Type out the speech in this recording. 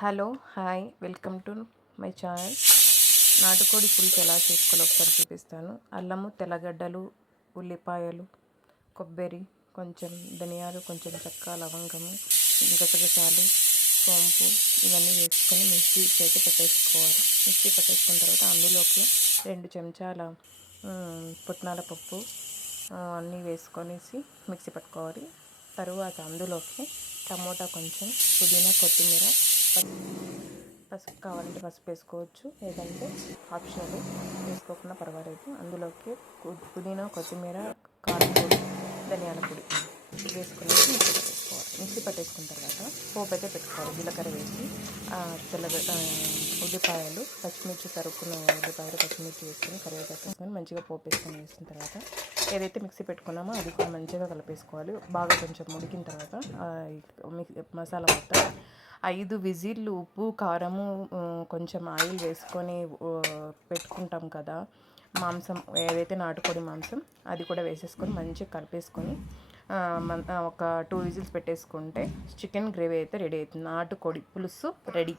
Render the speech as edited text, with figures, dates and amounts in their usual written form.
Hello hi welcome to my channel. నాటుకోడి పులుసు ఎలా చేసుకోవాలో ఒకసారి చూపిస్తాను. అల్లము, తెల్లగడ్డలు, ఉల్లిపాయలు, కొబ్బరి, కొంచెం ధనియాలు, కొంచెం చెక్క, లవంగము, గసగసాలు, సోంపు ఇవన్నీ వేసుకొని మిక్సీకి అయితే పెట్టేసుకోవాలి. మిక్సీ పట్టేసుకున్న తర్వాత అందులోకి 2 చెంచాల పుట్నాల పప్పు అన్నీ వేసుకొనేసి మిక్సీ పట్టుకోవాలి. తరువాత అందులోకి టమోటా, కొంచెం పుదీనా, కొత్తిమీర, పసుపు కావాలంటే పసుపు వేసుకోవచ్చు, లేదంటే ఆప్షనల్, వేసుకోకుండా పర్వాలేదు. అందులోకి పుదీనా, కొత్తిమీర, కారం పొడి, ధనియాల పొడి వేసుకుని మిక్సీ పట్టేసుకున్న తర్వాత పోపు అయితే పెట్టుకోవాలి. జీలకర్ర వేసి ఉల్లిపాయలు, పచ్చిమిర్చి, తరుక్కున్న ఉల్లిపాయలు, పచ్చిమిర్చి వేసుకొని కరివేపాకు వేసుకొని మంచిగా పోపు వేసుకొని వేసిన తర్వాత ఏదైతే మిక్సీ పెట్టుకున్నామో అది కూడా మంచిగా కలిపేసుకోవాలి. బాగా కొంచెం ఉడికిన తర్వాత మసాలా మొత్తం 5 విజిల్లు ఉప్పు, కారము, కొంచెం ఆయిల్ వేసుకొని పెట్టుకుంటాం కదా మాంసం, ఏదైతే నాటుకోడి మాంసం అది కూడా వేసేసుకొని మంచిగా కలిపేసుకొని ఒక 2 విజిల్స్ పెట్టేసుకుంటే చికెన్ గ్రేవీ అయితే రెడీ అవుతుంది. నాటుకోడి పులుసు రెడీ.